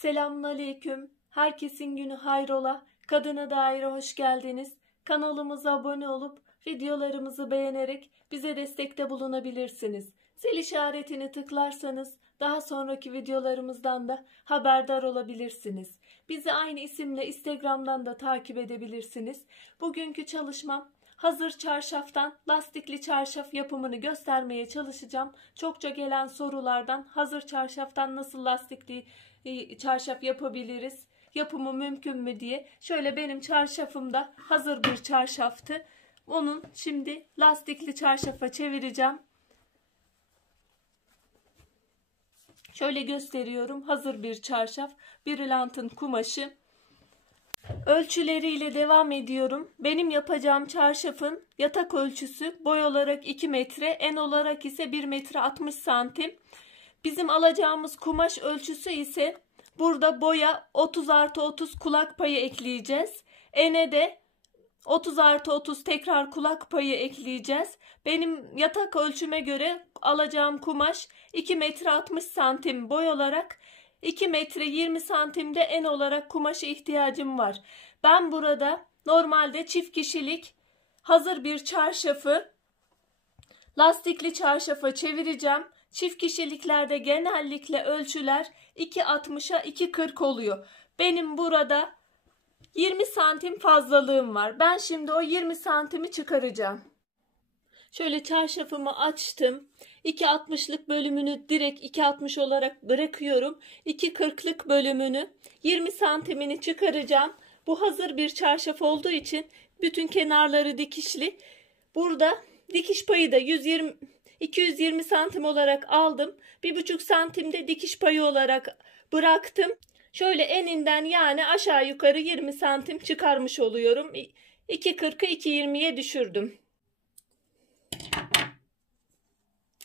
Selamünaleyküm. Herkesin günü hayrola. Kadına Daire hoş geldiniz. Kanalımıza abone olup videolarımızı beğenerek bize destekte bulunabilirsiniz. Zil işaretini tıklarsanız daha sonraki videolarımızdan da haberdar olabilirsiniz. Bizi aynı isimle Instagram'dan da takip edebilirsiniz. Bugünkü çalışmam hazır çarşaftan lastikli çarşaf yapımını göstermeye çalışacağım. Çokça gelen sorulardan hazır çarşaftan nasıl lastikli çarşaf yapabiliriz, yapımı mümkün mü diye. Şöyle benim çarşafım da hazır bir çarşaftı. Onun şimdi lastikli çarşafa çevireceğim. Şöyle gösteriyorum. Hazır bir çarşaf. Brilliant'ın kumaşı. Ölçüleriyle devam ediyorum. Benim yapacağım çarşafın yatak ölçüsü boy olarak 2 metre, en olarak ise 1 metre 60 santim. Bizim alacağımız kumaş ölçüsü ise burada boya 30+30 kulak payı ekleyeceğiz. Ene de 30+30 tekrar kulak payı ekleyeceğiz. Benim yatak ölçüme göre alacağım kumaş 2 metre 60 santim boy olarak, 2 metre 20 santimde en olarak kumaşa ihtiyacım var. Ben burada normalde çift kişilik hazır bir çarşafı lastikli çarşafa çevireceğim. Çift kişiliklerde genellikle ölçüler 2.60'a 2.40 oluyor. Benim burada 20 santim fazlalığım var. Ben şimdi o 20 santimi çıkaracağım. Şöyle çarşafımı açtım. 2.60'lık bölümünü direkt 2.60 olarak bırakıyorum. 2.40'lık bölümünü 20 santimini çıkaracağım. Bu hazır bir çarşaf olduğu için bütün kenarları dikişli. Burada dikiş payı da 220 santim olarak aldım. 1,5 santimde dikiş payı olarak bıraktım. Şöyle eninden yani aşağı yukarı 20 santim çıkarmış oluyorum. 2.40'ı 2.20'ye düşürdüm.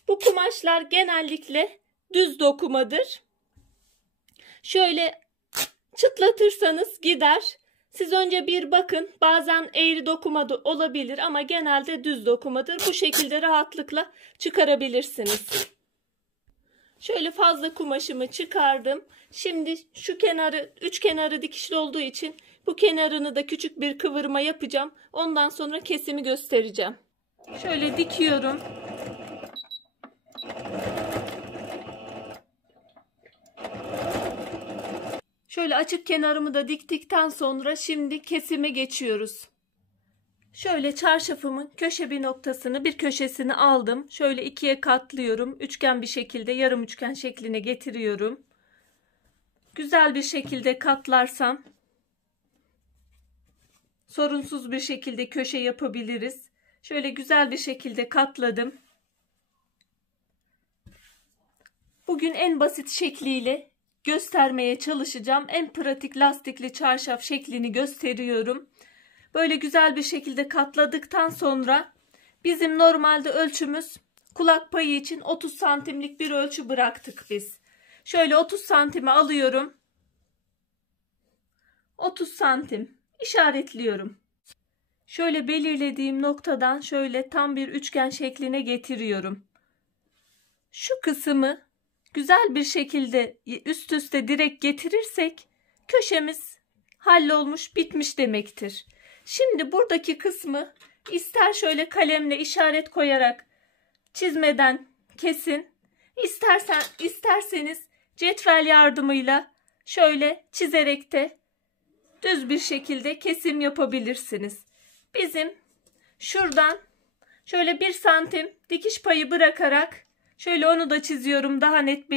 Bu kumaşlar genellikle düz dokumadır. Şöyle çıtlatırsanız gider. Siz önce bir bakın. Bazen eğri dokuma da olabilir ama genelde düz dokumadır. Bu şekilde rahatlıkla çıkarabilirsiniz. Şöyle fazla kumaşımı çıkardım. Şimdi şu kenarı, üç kenarı dikişli olduğu için bu kenarını da küçük bir kıvırma yapacağım. Ondan sonra kesimi göstereceğim. Şöyle dikiyorum. Şöyle açık kenarımı da diktikten sonra şimdi kesime geçiyoruz. Şöyle çarşafımın köşe bir noktasını, bir köşesini aldım. Şöyle ikiye katlıyorum. Üçgen bir şekilde yarım üçgen şekline getiriyorum. Güzel bir şekilde katlarsam sorunsuz bir şekilde köşe yapabiliriz. Şöyle güzel bir şekilde katladım. Bugün en basit şekliyle göstermeye çalışacağım. En pratik lastikli çarşaf şeklini gösteriyorum. Böyle güzel bir şekilde katladıktan sonra bizim normalde ölçümüz kulak payı için 30 santimlik bir ölçü bıraktık biz. Şöyle 30 santimi alıyorum. 30 santim işaretliyorum. Şöyle belirlediğim noktadan şöyle tam bir üçgen şekline getiriyorum. Şu kısmı güzel bir şekilde üst üste direkt getirirsek köşemiz hallolmuş, bitmiş demektir. Şimdi buradaki kısmı ister şöyle kalemle işaret koyarak çizmeden kesin, isterseniz cetvel yardımıyla şöyle çizerek de düz bir şekilde kesim yapabilirsiniz. Bizim şuradan şöyle 1 santim dikiş payı bırakarak şöyle onu da çiziyorum, daha net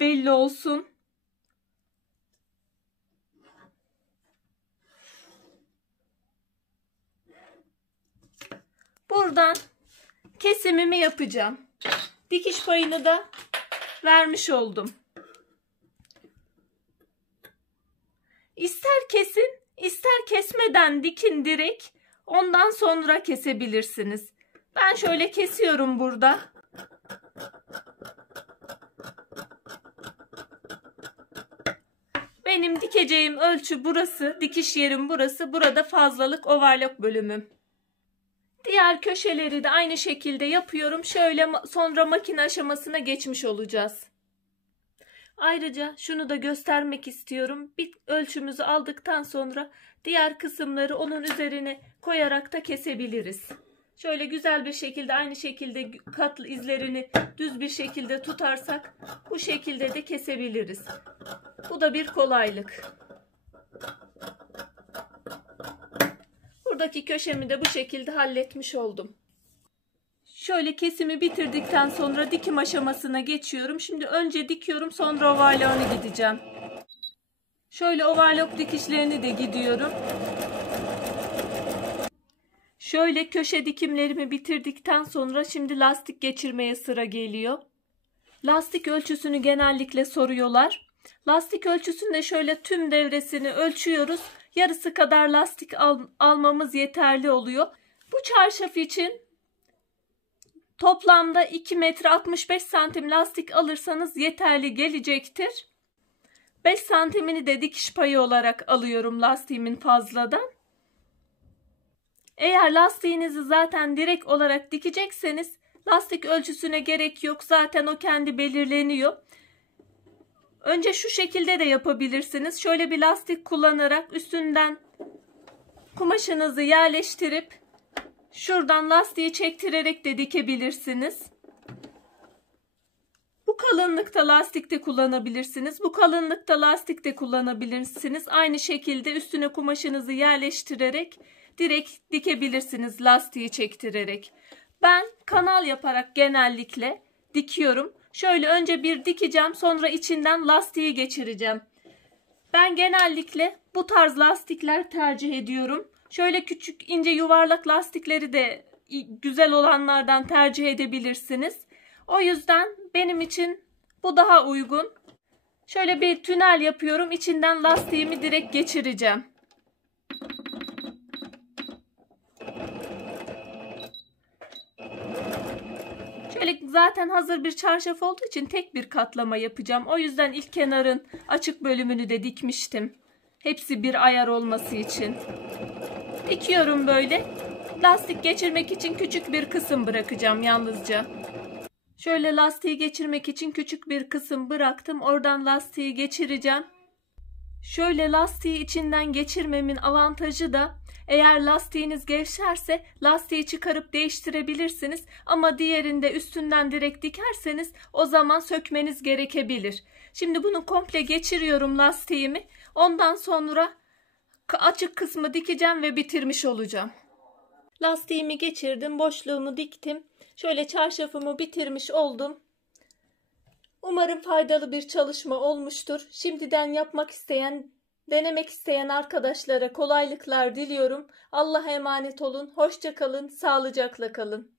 belli olsun. Buradan kesimimi yapacağım. Dikiş payını da vermiş oldum. İster kesin, ister kesmeden dikin direkt. Ondan sonra kesebilirsiniz. Ben şöyle kesiyorum burada. Benim dikeceğim ölçü burası. Dikiş yerim burası. Burada fazlalık overlock bölümüm. Diğer köşeleri de aynı şekilde yapıyorum. Şöyle sonra makine aşamasına geçmiş olacağız. Ayrıca şunu da göstermek istiyorum. Bir ölçümüzü aldıktan sonra diğer kısımları onun üzerine koyarak da kesebiliriz. Şöyle güzel bir şekilde aynı şekilde kat izlerini düz bir şekilde tutarsak bu şekilde de kesebiliriz. Bu da bir kolaylık. Buradaki köşemi de bu şekilde halletmiş oldum. Şöyle kesimi bitirdikten sonra dikim aşamasına geçiyorum. Şimdi önce dikiyorum, sonra overlock'unu gideceğim. Şöyle overlock dikişlerini de gidiyorum. Şöyle köşe dikimlerimi bitirdikten sonra şimdi lastik geçirmeye sıra geliyor. Lastik ölçüsünü genellikle soruyorlar. Lastik ölçüsünde şöyle tüm devresini ölçüyoruz. Yarısı kadar lastik almamız yeterli oluyor. Bu çarşaf için toplamda 2 metre 65 santim lastik alırsanız yeterli gelecektir. 5 santimini de dikiş payı olarak alıyorum lastiğimin fazladan. Eğer lastiğinizi zaten direkt olarak dikecekseniz lastik ölçüsüne gerek yok. Zaten o kendi belirleniyor. Önce şu şekilde de yapabilirsiniz. Şöyle bir lastik kullanarak üstünden kumaşınızı yerleştirip şuradan lastiği çektirerek de dikebilirsiniz. Bu kalınlıkta lastik de kullanabilirsiniz. Bu kalınlıkta lastik de kullanabilirsiniz. Aynı şekilde üstüne kumaşınızı yerleştirerek direkt dikebilirsiniz lastiği çektirerek. Ben kanal yaparak genellikle dikiyorum. Şöyle önce bir dikeceğim, sonra içinden lastiği geçireceğim. Ben genellikle bu tarz lastikler tercih ediyorum. Şöyle küçük ince yuvarlak lastikleri de güzel olanlardan tercih edebilirsiniz. O yüzden benim için bu daha uygun. Şöyle bir tünel yapıyorum. İçinden lastiğimi direkt geçireceğim. Şöyle zaten hazır bir çarşaf olduğu için tek bir katlama yapacağım. O yüzden ilk kenarın açık bölümünü de dikmiştim. Hepsi bir ayar olması için. Dikiyorum böyle. Lastik geçirmek için küçük bir kısım bırakacağım yalnızca. Şöyle lastiği geçirmek için küçük bir kısım bıraktım. Oradan lastiği geçireceğim. Şöyle lastiği içinden geçirmemin avantajı da eğer lastiğiniz gevşerse lastiği çıkarıp değiştirebilirsiniz. Ama diğerinde üstünden direkt dikerseniz o zaman sökmeniz gerekebilir. Şimdi bunu komple geçiriyorum lastiğimi. Ondan sonra açık kısmı dikeceğim ve bitirmiş olacağım. Lastiğimi geçirdim, boşluğumu diktim. Şöyle çarşafımı bitirmiş oldum. Umarım faydalı bir çalışma olmuştur. Şimdiden yapmak isteyen, denemek isteyen arkadaşlara kolaylıklar diliyorum. Allah'a emanet olun. Hoşça kalın, sağlıcakla kalın.